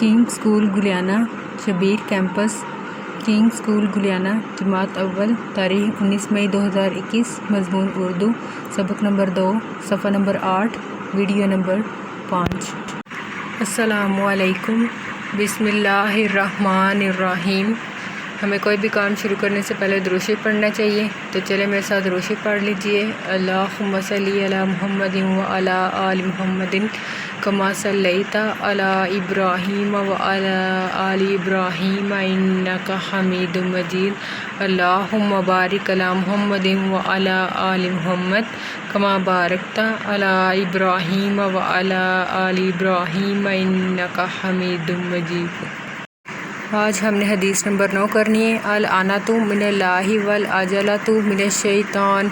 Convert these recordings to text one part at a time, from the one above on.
King school Guliana Shabbir campus king school Guliana جماعت اول تاریخ 19 مئی 2021 مضمون اردو سبق نمبر 2 صفحہ نمبر 8 ویڈیو نمبر 5 السلام علیکم بسم اللہ الرحمن الرحیم۔ ہمیں کوئی بھی کام شروع کرنے سے پہلے درود شریف پڑھنا چاہیے، تو چلے میرے ساتھ درود شریف پڑھ لیجئے۔ اللہم صلی علی محمد وعلی آل محمد کما صلیت علی ابراہیم وعلی آل ابراہیم انک حمید مجید۔ اللہم بارک علی محمد وعلی آل محمد کما بارکت علی ابراہیم وعلی آل ابراہیم انک حمید مجید۔ آج ہم نے حدیث نمبر 9 کرنی ہے۔ العنۃ من اللہ والعجلۃ من الشیطان۔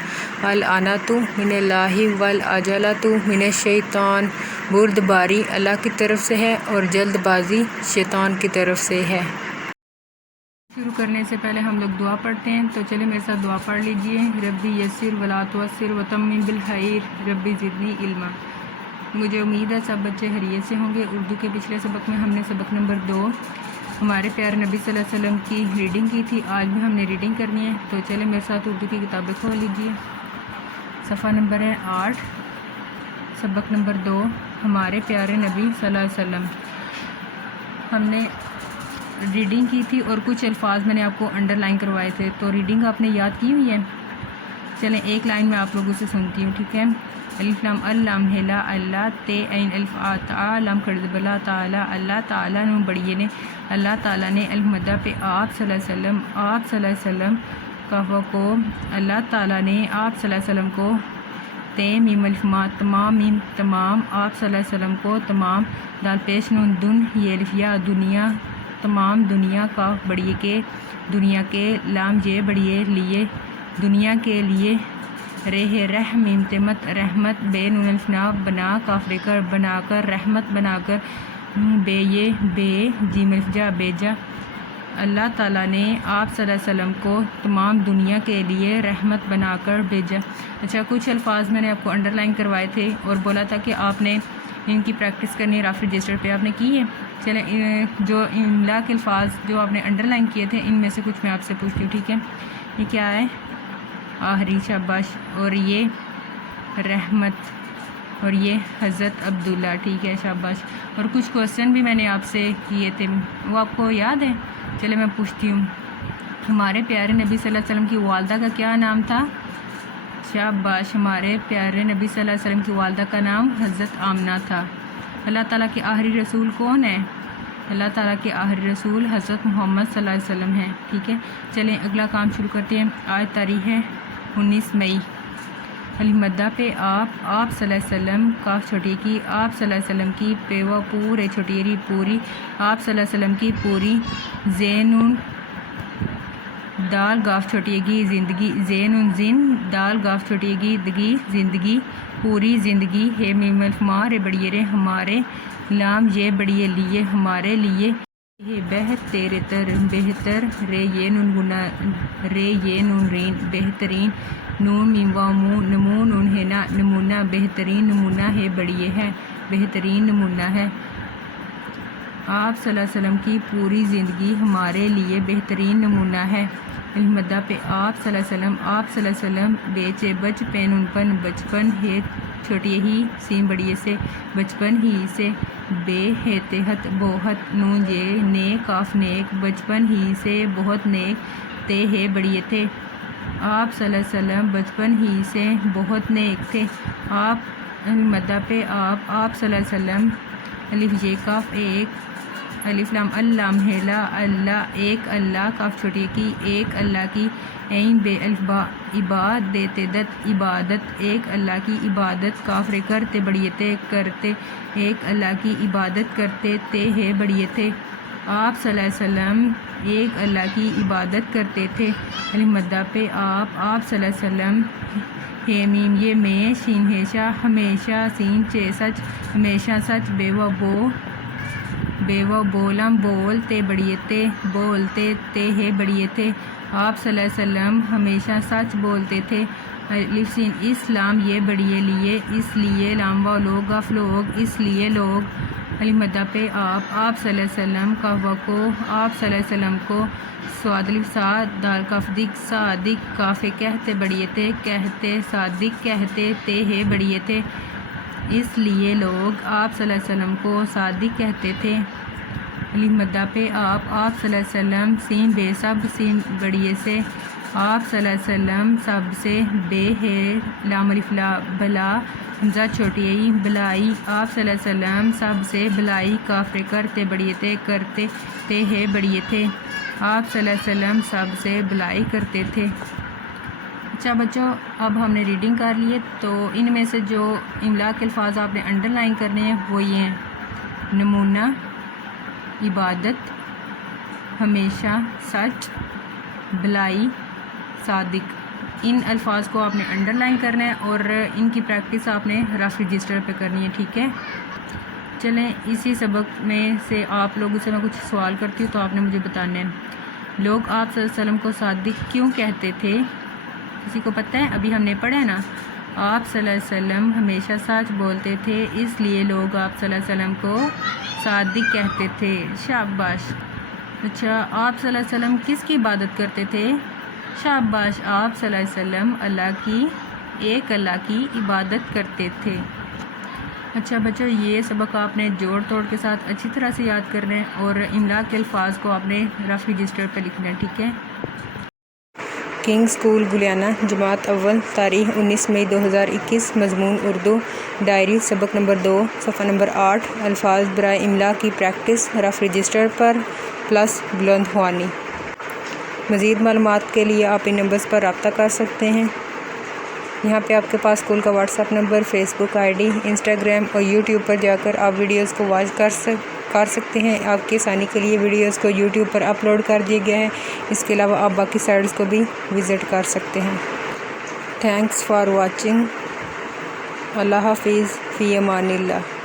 العنۃ من اللہ والعجلۃ من الشیطان۔ بردباری اللہ کی طرف سے ہے اور جلد بازی شیطان کی طرف سے ہے۔ شروع کرنے سے پہلے ہم لوگ دعا پڑھتے ہیں، تو چلے میرے ساتھ دعا پڑھ لیجئے۔ ربی یسر ولا تعسر وتمم بالخیر ربی زدنی علما۔ مجھے امید ہے سب بچے خیریت سے ہوں گے۔ اردو کے پچھلے سبق میں ہم نے سبق نمبر 2 ہمارے پیارے نبی صلی اللہ علیہ وسلم کی ریڈنگ کی تھی، آج بھی ہم نے ریڈنگ کرنی ہے، تو چلے میرے ساتھ اردو کی کتابیں کھول لیجئے۔ صفحہ نمبر ہے 8، سبق نمبر 2 ہمارے پیارے نبی صلی اللہ علیہ وسلم۔ ہم نے ریڈنگ کی تھی اور کچھ الفاظ میں نے آپ کو انڈر لائن کروائے تھے، تو ریڈنگ آپ نے یاد کی ہوئی ہے؟ چلیں ایک لائن میں آپ لوگوں سے سنتی ہوں، ٹھیک ہے؟ الف لام اللام ہلا اللہ تے عین الف آتا لام قرض بلا تعالی اللہ تعالیٰ نون بڑیے نے اللہ تعالیٰ نے الف مدہ پہ آپ صلی اللہ علیہ وسلم آپ صلی اللہ علیہ وسلم کہوا کو اللہ تعالیٰ نے آپ صلی اللہ علیہ وسلم کو تے میم الف ما تمام میم تمام آپ صلی اللہ علیہ وسلم کو تمام دال پیش نون دن یہ الف یا دنیا تمام دنیا کا بڑیے کے دنیا کے لام یہ بڑیے لیے دنیا کے لیے رہ رہ میم تمت رحمت بے نون الف نا بنا کافر کر بنا کر رحمت بنا کر بے یہ بے جیم الف جا بے جا اللہ تعالیٰ نے آپ صلی اللہ علیہ وسلم کو تمام دنیا کے لیے رحمت بنا کر بھیجا۔ اچھا، کچھ الفاظ میں نے آپ کو انڈر لائن کروائے تھے اور بولا تھا کہ آپ نے ان کی پریکٹس کرنی ہے، رف رجسٹر پہ آپ نے کی ہے۔ چلیں جو املا کے الفاظ جو آپ نے انڈر لائن کیے تھے ان میں سے کچھ میں آپ سے پوچھتی ہوں، ٹھیک ہے؟ یہ کیا ہے؟ آخری شاباش، اور یہ رحمت، اور یہ حضرت عبداللہ، ٹھیک ہے شاباش۔ اور کچھ کوسچن بھی میں نے آپ سے کیے تھے، وہ آپ کو یاد ہے؟ چلے میں پوچھتی ہوں، ہمارے پیارے نبی صلی اللہ علیہ وسلم کی والدہ کا کیا نام تھا؟ شاباش، ہمارے پیارے نبی صلی اللہ علیہ وسلم کی والدہ کا نام حضرت آمنہ تھا۔ اللہ تعالیٰ کے آخری رسول کون ہے؟ اللہ تعالیٰ کے آخری رسول حضرت محمد صلی اللہ علیہ وسلم ہیں، ٹھیک ہے؟ چلیں اگلا کام شروع کرتے ہیں۔ آج تاریخ ہے 19 مئی۔ المدہ پہ آپ صلی اللہ علیہ وسلم کاف چھوٹی کی آپ صلی اللہ علیہ وسلم کی پیوا پورے چھوٹیری پوری آپ صلی اللہ علیہ وسلم کی پوری زینون دال گاف چھوٹی گی زندگی زینون زن دال گاف چھوٹی گی دگی زندگی پوری زندگی ہے میم الف ما رے بڑیے رے ہمارے لام یہ بڑیے لیے ہمارے لیے ہے بہت تیرے تر بہتر رے یہ نون گنا رے یہ نون رین بہترین نون میم وامو نمو نون ہے نا نمونہ بہترین نمونہ ہے بڑیے ہے بہترین نمونہ ہے۔ آپ صلی اللہ علیہ وسلم کی پوری زندگی ہمارے لیے بہترین نمونہ ہے۔ المدہ پہ آپ صلی اللہ علیہ وسلم آپ صلی اللہ علیہ وسلم بیچے بچ پین پن بچپن ہے چھوٹی ہی سین بڑیے سے بچپن ہی سے بے ہے تحت بہت نون یہ نیک کاف نیک بچپن ہی سے بہت نیک تے ہے بڑیے تھے۔ آپ صلی اللہ علیہ وسلم بچپن ہی سے بہت نیک تھے۔ آپ المدہ پہ آپ صلی اللہ علیہ وسلم الف یہ کاف ایک الف لام اللام ہیلا اللہ ایک اللہ کاف چھوٹی کی ایک اللہ کی عین بے الف با عبادت عبادت ایک اللہ کی عبادت کاف رے کرتے بڑیے تھے کرتے ایک اللہ کی عبادت کرتے تے ہے بڑیے تھے۔ آپ صلی اللہ علیہ وسلم ایک اللہ کی عبادت کرتے تھے۔ المدہ پہ آپ صلی اللہ علیہ وسلم ہے میم یہ میں شین ہمیشہ ہمیشہ سین چے سچ ہمیشہ سچ بے و بولم بولتے بڑیے تے بولتے تے ہے بڑیے تھے۔ آپ صلی اللہ علیہ وسلم ہمیشہ سچ بولتے تھے۔ الف سین اسلام یہ بڑیے لیے اس لیے لام و لوگ گف لوگ اس لیے لوگ الف مدہ پہ آپ صلی اللہ علیہ وسلم قہوہ کو آپ صلی اللہ علیہ وسلم کو سواد الف سعد دال کفدک صادق کافے کہتے بڑھیے تھے کہتے صادق کہتے تے ہے بڑھیے تھے، اس لیے لوگ آپ صلی اللہ علیہ وسلم کو صادق کہتے تھے۔ الف مدہ پہ آپ صلی اللہ علیہ وسلم سین بے سب سین بڑھیے سے آپ صلی اللہ علیہ وسلم سب سے بے ہے لام الف لا بلا حمزہ چھوٹی ای بلائی آپ صلی اللہ علیہ وسلم سب سے بلائی کافر کرتے بڑھیے تھے کرتے تے ہے بڑھیے تھے، آپ صلی اللہ علیہ وسلم سب سے بلائی کرتے تھے۔ اچھا بچوں، اب ہم نے ریڈنگ کر لی ہے، تو ان میں سے جو املا کے الفاظ آپ نے انڈر لائن کرنے ہیں وہ یہ ہیں: نمونہ، عبادت، ہمیشہ، سچ، بلائی، صادق۔ ان الفاظ کو آپ نے انڈر لائن کرنا ہے اور ان کی پریکٹس آپ نے رف رجسٹر پہ کرنی ہے، ٹھیک ہے؟ چلیں اسی سبق میں سے آپ لوگوں سے میں کچھ سوال کرتی ہوں تو آپ نے مجھے بتانا ہے، لوگ آپ صلی اللہ علیہ وسلم کو صادق کیوں کہتے تھے؟ کسی کو پتہ ہے؟ ابھی ہم نے پڑھا ہے نا، آپ صلی اللہ علیہ وسلم ہمیشہ سچ بولتے تھے اس لیے لوگ آپ صلی اللہ علیہ وسلم کو صادق کہتے تھے۔ شاباش۔ اچھا، آپ صلی اللہ علیہ وسلم کس کی عبادت کرتے تھے؟ شاباش، آپ صلی اللہ علیہ وسلم ایک اللہ کی عبادت کرتے تھے۔ اچھا بچوں، یہ سبق آپ نے جوڑ توڑ کے ساتھ اچھی طرح سے یاد کرنا ہے اور املا کے الفاظ کو آپ نے رف رجسٹر پہ لکھنا ہے، ٹھیک ہے؟ کنگ اسکول گلیانہ، جماعت اول، تاریخ 19 مئی 2021، مضمون اردو، ڈائری، سبق نمبر 2، صفحہ نمبر 8، الفاظ برائے املا کی پریکٹس رف رجسٹر پر پلس بلند خوانی۔ مزید معلومات کے لیے آپ ان نمبرز پر رابطہ کر سکتے ہیں۔ یہاں پہ آپ کے پاس اسکول کا WhatsApp number, Facebook I D, Instagram اور یوٹیوب پر جا کر آپ ویڈیوز کو واچ کر سکتے ہیں۔ آپ کی آسانی کے لیے ویڈیوز کو یوٹیوب پر اپلوڈ کر دیا گیا ہے، اس کے علاوہ آپ باقی سائٹس کو بھی وزٹ کر سکتے ہیں۔ Thanks for watching. اللہ حافظ، فی امان اللہ۔